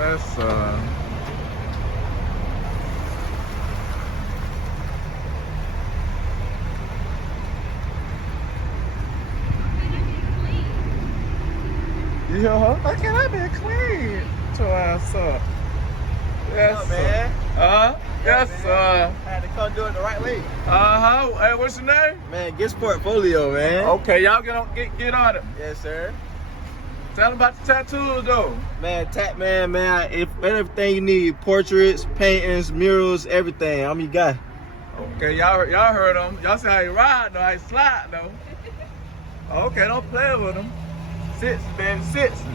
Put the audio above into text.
That's you hear her? Why can't I be clean? Get your ass up. Yes, man. Yes, man. sir. I had to come do it the right way. Hey, what's your name? Man, get Portfolio, man. Okay, y'all get on it. Yes, sir. Tell them about the tattoos, though. Man, man. If everything you need, portraits, paintings, murals, everything. I'm your guy. Okay, y'all heard him. Y'all see how he ride, though, how he slide, though. Okay, don't play with him. Sixes, baby, sixes.